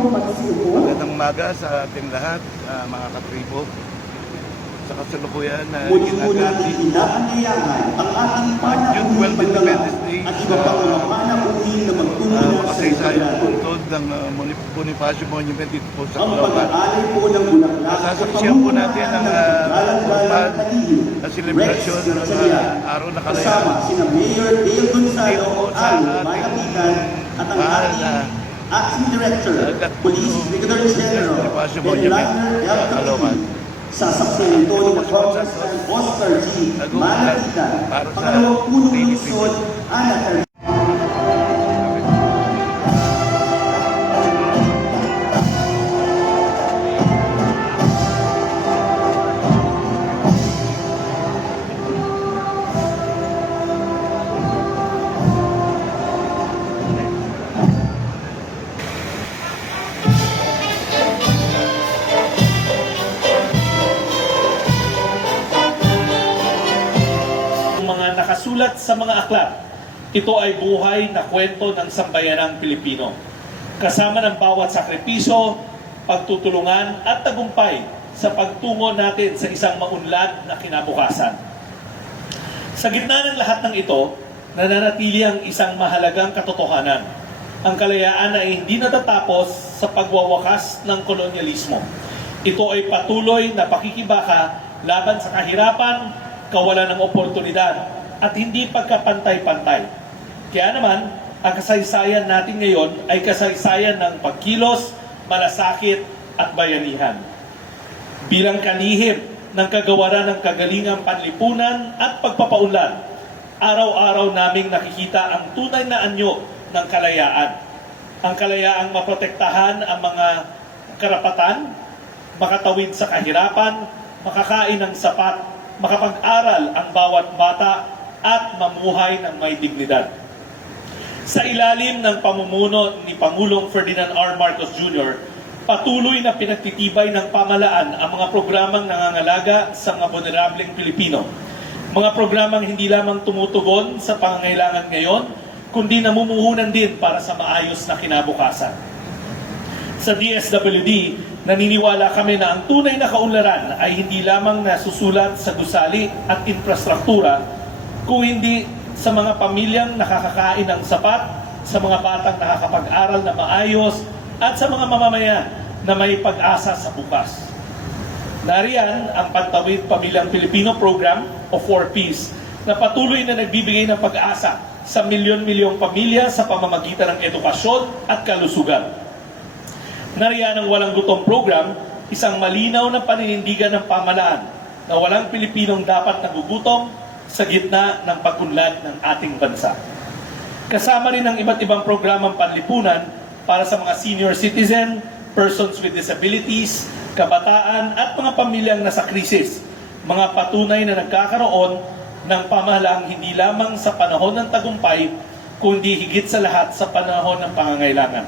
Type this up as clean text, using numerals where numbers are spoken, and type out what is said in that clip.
Magandang umaga sa ating lahat, mga katribo. Sa kasalukuyan na ginagaling June 12 Independence Day sa makasaysayang puntod ng Bonifacio Monument dito po sa Caloocan. Nasasaksiyan po natin ang formal na selebrasyon ng araw na kalayaan. Dito po sa ating mahal na Acting Director, Police Brigadier General Delander L. Caloocan, sasaksiyan ito ni Congressman Oscar G. Malapitan, pangalawang punong lungsod, Ana. Nakasulat sa mga aklat, ito ay buhay na kwento ng sambayanang Pilipino. Kasama ng bawat sakripisyo, pagtutulungan at tagumpay sa pagtungo natin sa isang maunlad na kinabukasan. Sa gitna ng lahat ng ito, nananatili ang isang mahalagang katotohanan. Ang kalayaan ay hindi natatapos sa pagwawakas ng kolonyalismo. Ito ay patuloy na pakikibaka laban sa kahirapan, kawalan ng oportunidad, at hindi pagkapantay-pantay. Kaya naman, ang kasaysayan natin ngayon ay kasaysayan ng pagkilos, malasakit at bayanihan. Bilang kalihim ng kagawaran ng kagalingang panlipunan at pagpapaunlad, araw-araw naming nakikita ang tunay na anyo ng kalayaan. Ang kalayaang maprotektahan ang mga karapatan, makatawid sa kahirapan, makakain ng sapat, makapag-aral ang bawat bata, at mamuhay ng may dignidad. Sa ilalim ng pamumuno ni Pangulong Ferdinand R. Marcos Jr., patuloy na pinagtitibay ng pamahalaan ang mga programang nangangalaga sa mga vulnerableng Pilipino. Mga programang hindi lamang tumutugon sa pangangailangan ngayon, kundi namumuhunan din para sa maayos na kinabukasan. Sa DSWD, naniniwala kami na ang tunay na kaunlaran ay hindi lamang nasusulat sa gusali at infrastruktura, kung hindi sa mga pamilyang nakakakain ng sapat, sa mga batang nakakapag-aral na maayos, at sa mga mamamayan na may pag-asa sa bukas. Nariyan ang Pantawid Pamilyang Pilipino Program o 4Ps na patuloy na nagbibigay ng pag-asa sa milyon-milyong pamilya sa pamamagitan ng edukasyon at kalusugan. Nariyan ang Walang Gutom Program, isang malinaw na paninindigan ng pamahalaan na walang Pilipinong dapat nagugutom sa gitna ng pag-unlad ng ating bansa. Kasama rin ang iba't ibang programang panlipunan para sa mga senior citizen, persons with disabilities, kabataan at mga pamilyang nasa krisis, mga patunay na nagkakaroon ng pamahalaang hindi lamang sa panahon ng tagumpay, kundi higit sa lahat sa panahon ng pangangailangan.